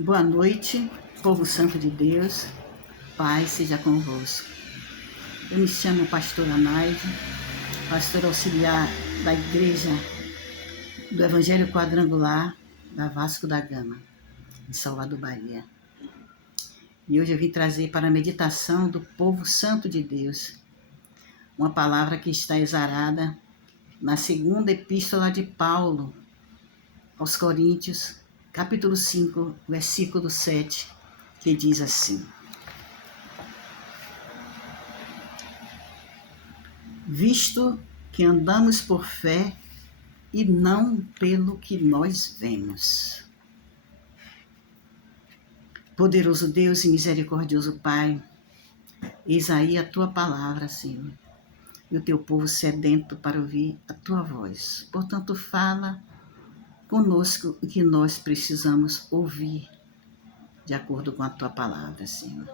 Boa noite, povo santo de Deus, paz seja convosco. Eu me chamo pastora Naide, pastora auxiliar da Igreja do Evangelho Quadrangular da Vasco da Gama, em Salvador, Bahia. E hoje eu vim trazer para a meditação do povo santo de Deus uma palavra que está exarada na segunda epístola de Paulo aos Coríntios, capítulo 5, versículo 7, que diz assim: visto que andamos por fé e não pelo que nós vemos. Poderoso Deus e misericordioso Pai, eis aí a Tua palavra, Senhor, e o Teu povo sedento para ouvir a Tua voz. Portanto, fala conosco o que nós precisamos ouvir, de acordo com a Tua palavra, Senhor.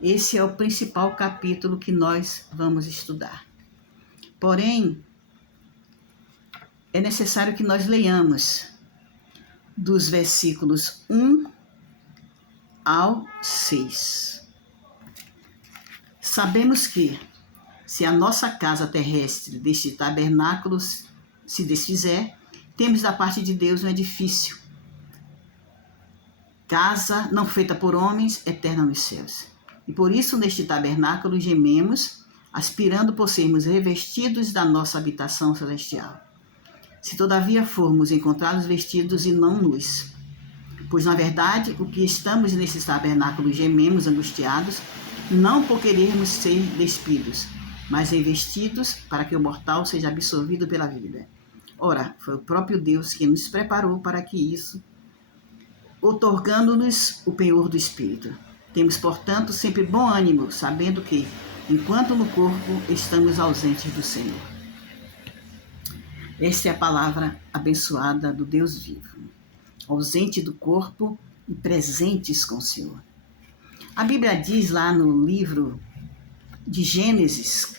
Esse é o principal capítulo que nós vamos estudar. Porém, é necessário que nós leiamos dos versículos 1 ao 6. Sabemos que, se a nossa casa terrestre deste tabernáculo se desfizer, temos da parte de Deus um edifício, casa não feita por homens, eterna nos céus. E por isso, neste tabernáculo, gememos, aspirando por sermos revestidos da nossa habitação celestial. Se todavia formos encontrados vestidos e não nus. Pois, na verdade, o que estamos nesse tabernáculo gememos angustiados, não por querermos ser despidos, mas revestidos para que o mortal seja absorvido pela vida. Ora, foi o próprio Deus que nos preparou para que isso, outorgando-nos o penhor do Espírito. Temos, portanto, sempre bom ânimo, sabendo que, enquanto no corpo, estamos ausentes do Senhor. Esta é a palavra abençoada do Deus vivo, ausente do corpo e presentes com o Senhor. A Bíblia diz lá no livro de Gênesis,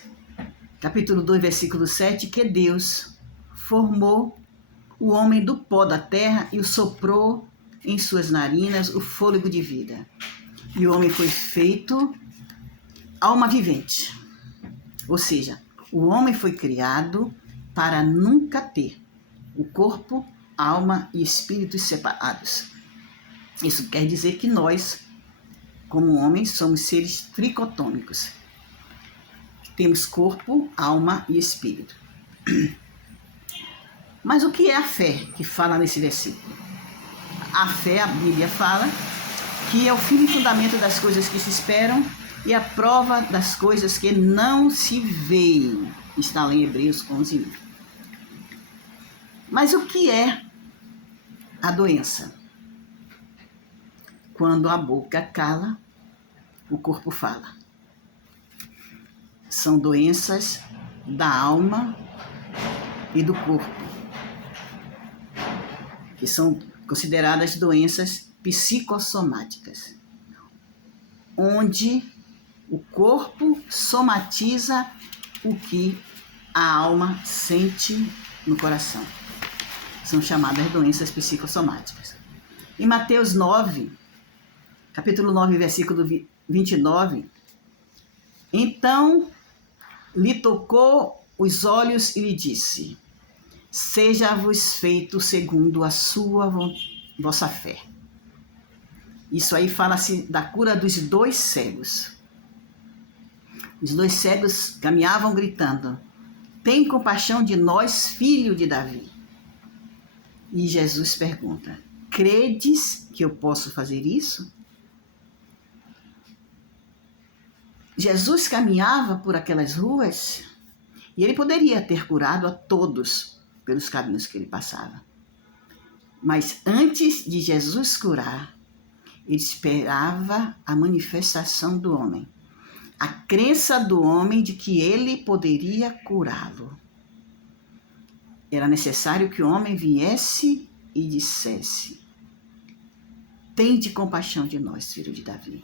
capítulo 2, versículo 7, que Deus formou o homem do pó da terra e o soprou em suas narinas o fôlego de vida. E o homem foi feito alma vivente. Ou seja, o homem foi criado para nunca ter o corpo, alma e espírito separados. Isso quer dizer que nós, como homens, somos seres tricotômicos. Temos corpo, alma e espírito. Mas o que é a fé que fala nesse versículo? A fé, a Bíblia fala, que é o fim e fundamento das coisas que se esperam e a prova das coisas que não se veem. Está lá em Hebreus 11. Mas o que é a doença? Quando a boca cala, o corpo fala. São doenças da alma e do corpo, que são consideradas doenças psicossomáticas, onde o corpo somatiza o que a alma sente no coração. São chamadas doenças psicossomáticas. Em Mateus 9, capítulo 9, versículo 29, então lhe tocou os olhos e lhe disse: seja-vos feito segundo a vossa fé. Isso aí fala-se da cura dos 2 cegos. Os 2 cegos caminhavam gritando: tem compaixão de nós, filho de Davi. E Jesus pergunta: credes que eu posso fazer isso? Jesus caminhava por aquelas ruas e ele poderia ter curado a todos pelos caminhos que ele passava. Mas antes de Jesus curar, ele esperava a manifestação do homem, a crença do homem de que ele poderia curá-lo. Era necessário que o homem viesse e dissesse: tende compaixão de nós, filho de Davi.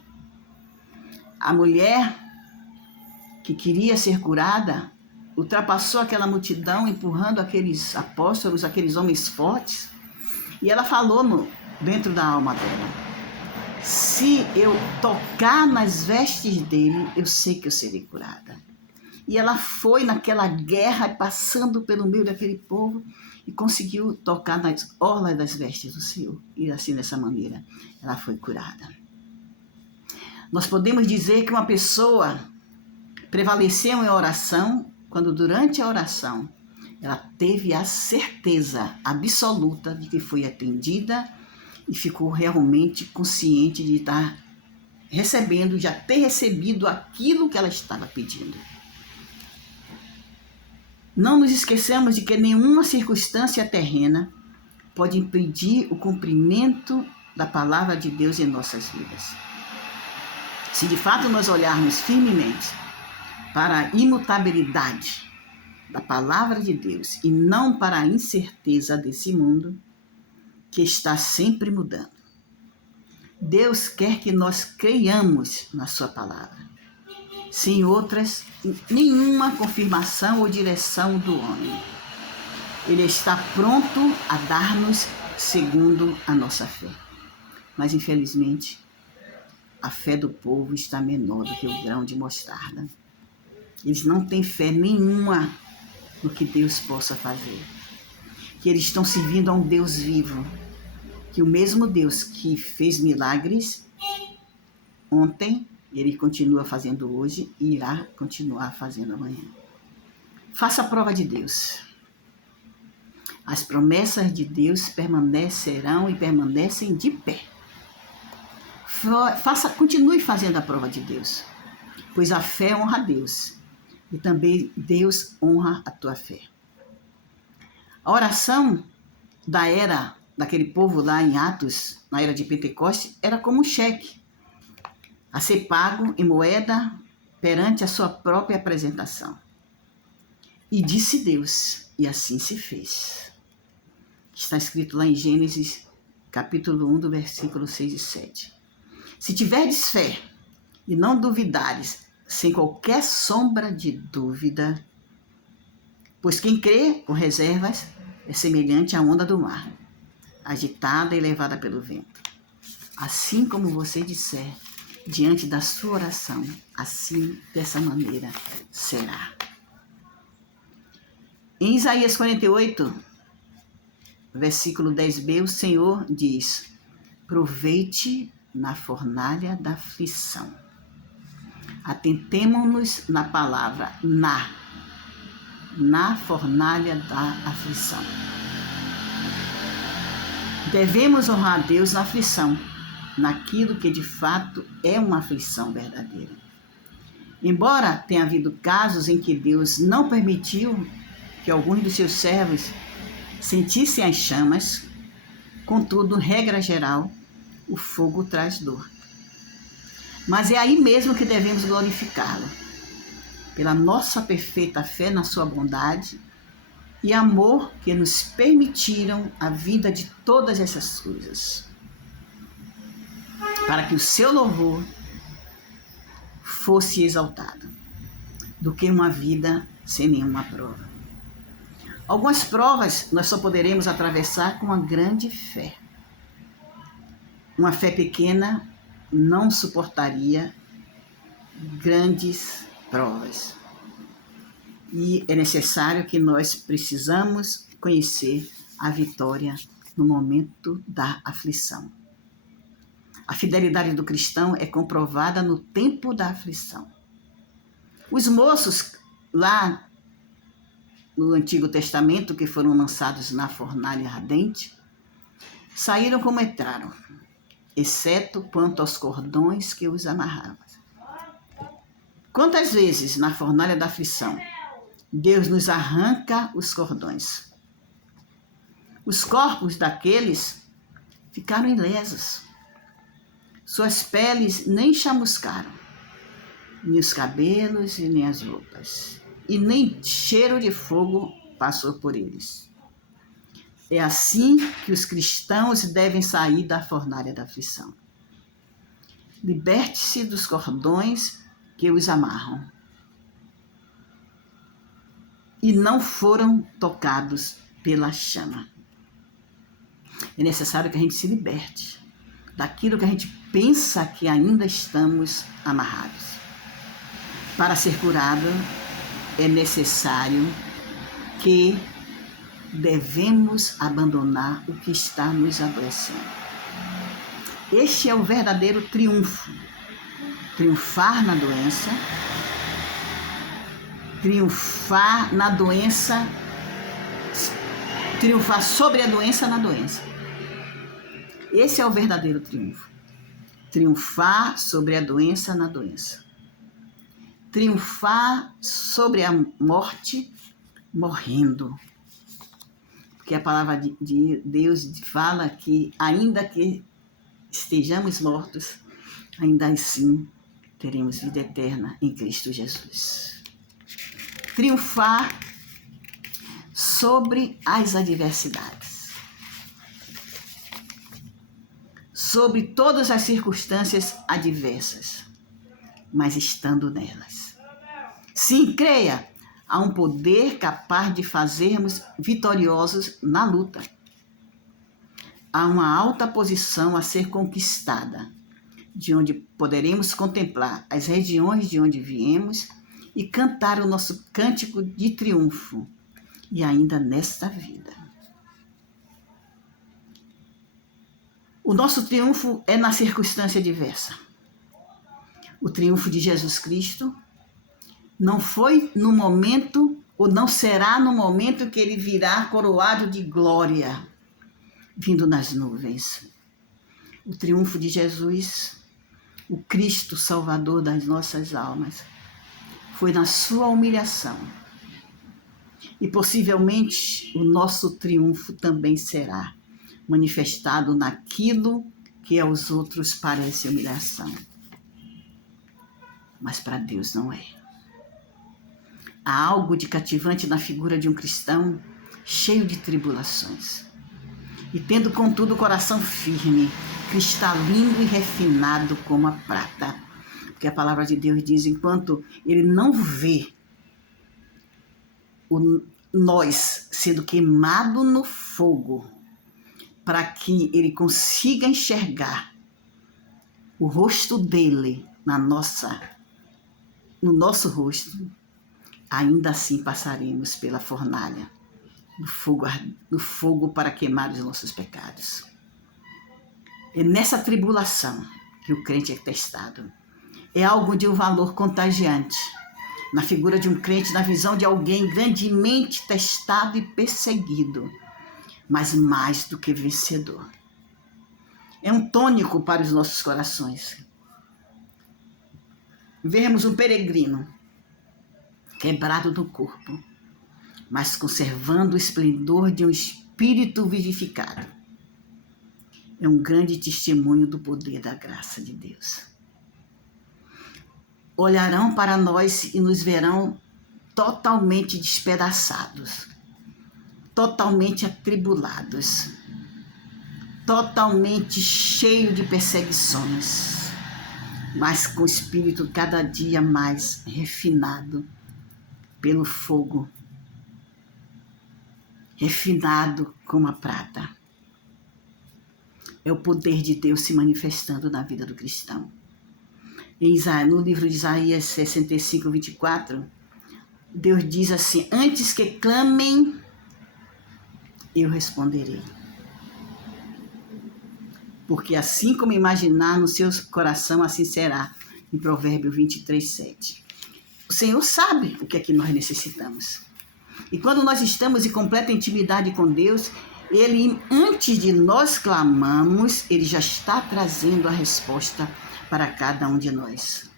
A mulher que queria ser curada ultrapassou aquela multidão, empurrando aqueles apóstolos, aqueles homens fortes, e ela falou dentro da alma dela. Se eu tocar nas vestes dele, eu sei que eu serei curada. E ela foi naquela guerra, passando pelo meio daquele povo, e conseguiu tocar nas orlas das vestes do Senhor. E assim, dessa maneira, ela foi curada. Nós podemos dizer que uma pessoa prevaleceu em oração quando, durante a oração, ela teve a certeza absoluta de que foi atendida e ficou realmente consciente de estar recebendo, já ter recebido aquilo que ela estava pedindo. Não nos esqueçamos de que nenhuma circunstância terrena pode impedir o cumprimento da palavra de Deus em nossas vidas. Se de fato nós olharmos firmemente para a imutabilidade da palavra de Deus e não para a incerteza desse mundo que está sempre mudando, Deus quer que nós creiamos na sua palavra, sem outras, nenhuma confirmação ou direção do homem. Ele está pronto a dar-nos segundo a nossa fé. Mas, infelizmente, a fé do povo está menor do que o grão de mostarda. Eles não têm fé nenhuma no que Deus possa fazer. Que eles estão servindo a um Deus vivo. Que o mesmo Deus que fez milagres ontem, ele continua fazendo hoje e irá continuar fazendo amanhã. Faça a prova de Deus. As promessas de Deus permanecerão e permanecem de pé. Continue fazendo a prova de Deus, pois a fé honra a Deus e também Deus honra a tua fé. A oração daquele povo lá em Atos, na era de Pentecostes, era como um cheque a ser pago em moeda perante a sua própria apresentação. E disse Deus, e assim se fez. Está escrito lá em Gênesis, capítulo 1, do versículo 6 e 7. Se tiverdes fé e não duvidares, sem qualquer sombra de dúvida, pois quem crê com reservas é semelhante à onda do mar, agitada e levada pelo vento. Assim como você disser diante da sua oração, assim, dessa maneira, será. Em Isaías 48, versículo 10b, o Senhor diz: proveite na fornalha da aflição. Atentemo-nos na palavra na fornalha da aflição. Devemos honrar a Deus na aflição, naquilo que de fato é uma aflição verdadeira. Embora tenha havido casos em que Deus não permitiu que alguns dos seus servos sentissem as chamas, contudo, regra geral, o fogo traz dor. Mas é aí mesmo que devemos glorificá-lo, pela nossa perfeita fé na sua bondade e amor que nos permitiram a vida de todas essas coisas, para que o seu louvor fosse exaltado, do que uma vida sem nenhuma prova. Algumas provas nós só poderemos atravessar com uma grande fé. Uma fé pequena não suportaria grandes provas. E é necessário que nós precisamos conhecer a vitória no momento da aflição. A fidelidade do cristão é comprovada no tempo da aflição. Os moços lá no Antigo Testamento, que foram lançados na fornalha ardente, saíram como entraram, exceto quanto aos cordões que os amarravam. Quantas vezes na fornalha da aflição Deus nos arranca os cordões? Os corpos daqueles ficaram ilesos. Suas peles nem chamuscaram, nem os cabelos e nem as roupas, e nem cheiro de fogo passou por eles. É assim que os cristãos devem sair da fornalha da aflição. Liberte-se dos cordões que os amarram e não foram tocados pela chama. É necessário que a gente se liberte daquilo que a gente pensa que ainda estamos amarrados. Para ser curado, é necessário que devemos abandonar o que está nos adoecendo. Este é o verdadeiro triunfo. Triunfar na doença, triunfar sobre a doença na doença. Esse é o verdadeiro triunfo. Triunfar sobre a doença na doença. Triunfar sobre a morte morrendo. Porque a palavra de Deus fala que ainda que estejamos mortos, ainda assim teremos vida eterna em Cristo Jesus. Triunfar sobre as adversidades, sobre todas as circunstâncias adversas, mas estando nelas. Sim, creia, há um poder capaz de fazermos vitoriosos na luta. Há uma alta posição a ser conquistada, de onde poderemos contemplar as regiões de onde viemos e cantar o nosso cântico de triunfo, e ainda nesta vida. O nosso triunfo é na circunstância diversa. O triunfo de Jesus Cristo não foi no momento, ou não será no momento que ele virá coroado de glória, vindo nas nuvens. O triunfo de Jesus, o Cristo Salvador das nossas almas, foi na sua humilhação. E possivelmente o nosso triunfo também será manifestado naquilo que aos outros parece humilhação. Mas para Deus não é. Há algo de cativante na figura de um cristão cheio de tribulações. E tendo, contudo, o coração firme, cristalino e refinado como a prata. Porque a palavra de Deus diz, enquanto ele não vê nós sendo queimado no fogo, para que ele consiga enxergar o rosto dele no nosso rosto, ainda assim passaremos pela fornalha do fogo para queimar os nossos pecados. É nessa tribulação que o crente é testado. É algo de um valor contagiante. Na figura de um crente, na visão de alguém grandemente testado e perseguido, mas mais do que vencedor. É um tônico para os nossos corações. Vemos um peregrino quebrado do corpo, mas conservando o esplendor de um espírito vivificado. É um grande testemunho do poder da graça de Deus. Olharão para nós e nos verão totalmente despedaçados, totalmente atribulados, totalmente cheio de perseguições, mas com o espírito cada dia mais refinado pelo fogo, refinado como a prata. É o poder de Deus se manifestando na vida do cristão. No livro de Isaías 65, 24, Deus diz assim: antes que clamem, eu responderei. Porque assim como imaginar no seu coração, assim será. Em Provérbio 23, 7. O Senhor sabe o que é que nós necessitamos. E quando nós estamos em completa intimidade com Deus, Ele, antes de nós clamamos, Ele já está trazendo a resposta para cada um de nós.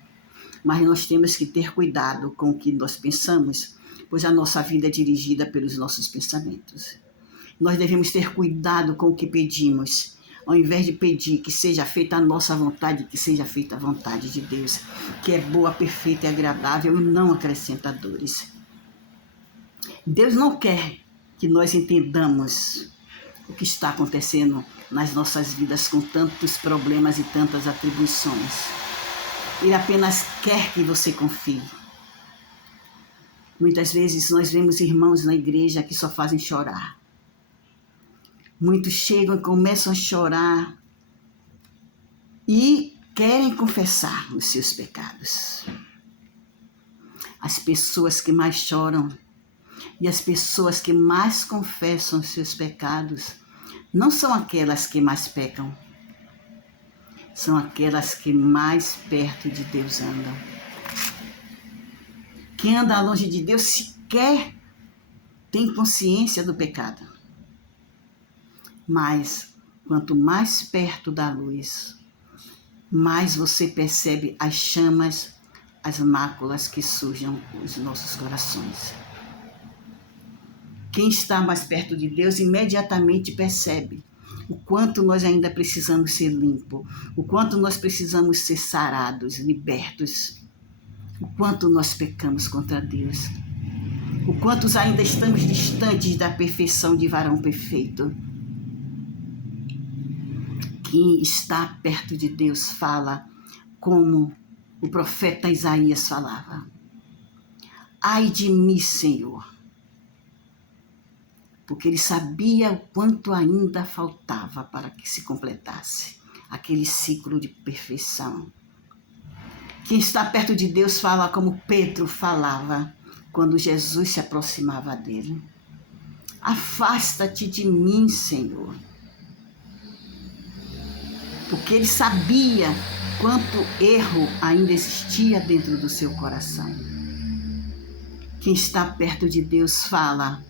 Mas nós temos que ter cuidado com o que nós pensamos, pois a nossa vida é dirigida pelos nossos pensamentos. Nós devemos ter cuidado com o que pedimos, ao invés de pedir que seja feita a nossa vontade, que seja feita a vontade de Deus, que é boa, perfeita e agradável e não acrescenta dores. Deus não quer que nós entendamos o que está acontecendo nas nossas vidas com tantos problemas e tantas atribuições. Ele apenas quer que você confie. Muitas vezes nós vemos irmãos na igreja que só fazem chorar. Muitos chegam e começam a chorar e querem confessar os seus pecados. As pessoas que mais choram e as pessoas que mais confessam os seus pecados não são aquelas que mais pecam, são aquelas que mais perto de Deus andam. Quem anda longe de Deus sequer tem consciência do pecado. Mas quanto mais perto da luz, mais você percebe as chamas, as máculas que sujam os nossos corações. Quem está mais perto de Deus imediatamente percebe o quanto nós ainda precisamos ser limpos, o quanto nós precisamos ser sarados, libertos, o quanto nós pecamos contra Deus, o quanto ainda estamos distantes da perfeição de varão perfeito. Quem está perto de Deus fala como o profeta Isaías falava: ai de mim, Senhor, porque ele sabia o quanto ainda faltava para que se completasse aquele ciclo de perfeição. Quem está perto de Deus fala como Pedro falava quando Jesus se aproximava dele: afasta-te de mim, Senhor. Porque ele sabia quanto erro ainda existia dentro do seu coração. Quem está perto de Deus fala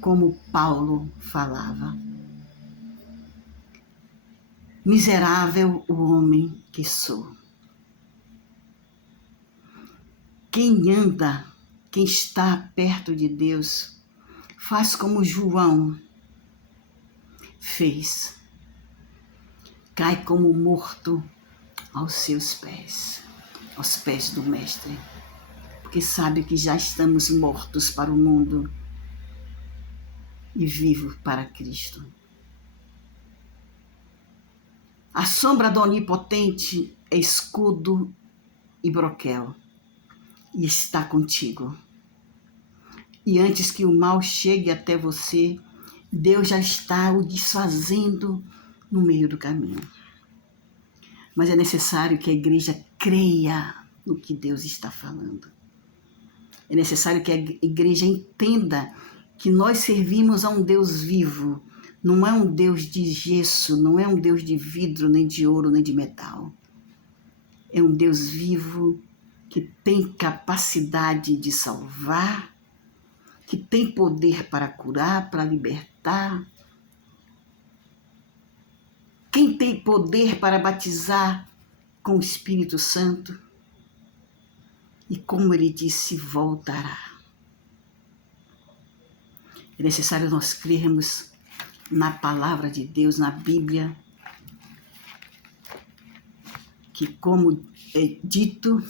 como Paulo falava: miserável o homem que sou. Quem está perto de Deus, faz como João fez. Cai como morto aos seus pés, aos pés do Mestre, porque sabe que já estamos mortos para o mundo e vivos para Cristo. A sombra do Onipotente é escudo e broquel, e está contigo. E antes que o mal chegue até você, Deus já está o desfazendo no meio do caminho. Mas é necessário que a igreja creia no que Deus está falando. É necessário que a igreja entenda que nós servimos a um Deus vivo. Não é um Deus de gesso, não é um Deus de vidro, nem de ouro, nem de metal. É um Deus vivo que tem capacidade de salvar, que tem poder para curar, para libertar. Quem tem poder para batizar com o Espírito Santo? E como ele disse, voltará. É necessário nós crermos na palavra de Deus, na Bíblia, que como é dito,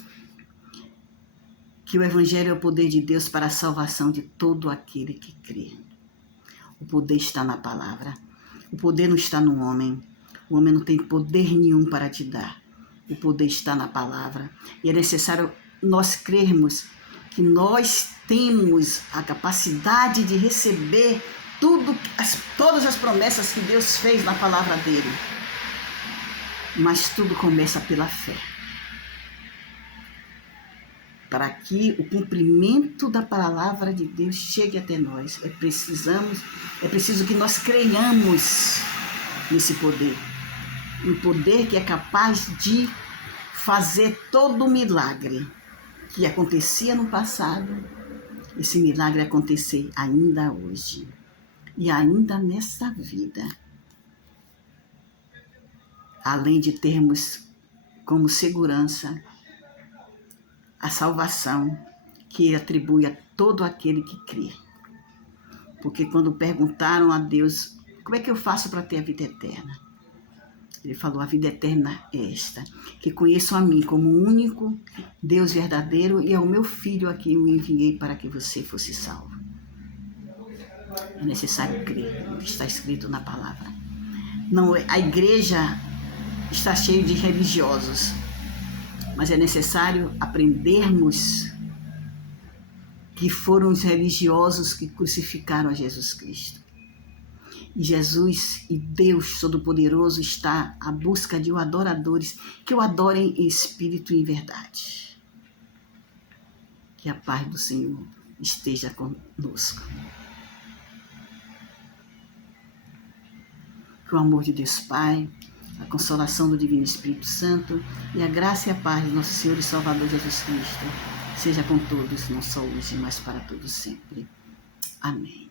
que o Evangelho é o poder de Deus para a salvação de todo aquele que crê. O poder está na palavra. O poder não está no homem. O homem não tem poder nenhum para te dar. O poder está na palavra. E é necessário nós crermos que nós temos a capacidade de receber todas as promessas que Deus fez na palavra dele. Mas tudo começa pela fé. Para que o cumprimento da palavra de Deus chegue até nós, é preciso que nós creiamos nesse poder. Um poder que é capaz de fazer todo o milagre que acontecia no passado, esse milagre acontecer ainda hoje e ainda nessa vida. Além de termos como segurança a salvação que atribui a todo aquele que crê. Porque quando perguntaram a Deus, como é que eu faço para ter a vida eterna? Ele falou, a vida eterna é esta, que conheçam a mim como o único Deus verdadeiro e ao meu Filho a quem eu enviei para que você fosse salvo. É necessário crer no que está escrito na palavra. Não, a igreja está cheia de religiosos, mas é necessário aprendermos que foram os religiosos que crucificaram a Jesus Cristo. E Jesus e Deus Todo-Poderoso está à busca de adoradores que o adorem em espírito e em verdade. Que a paz do Senhor esteja conosco. Que o amor de Deus Pai, a consolação do Divino Espírito Santo e a graça e a paz do nosso Senhor e Salvador Jesus Cristo seja com todos, não só hoje, mas para todos sempre. Amém.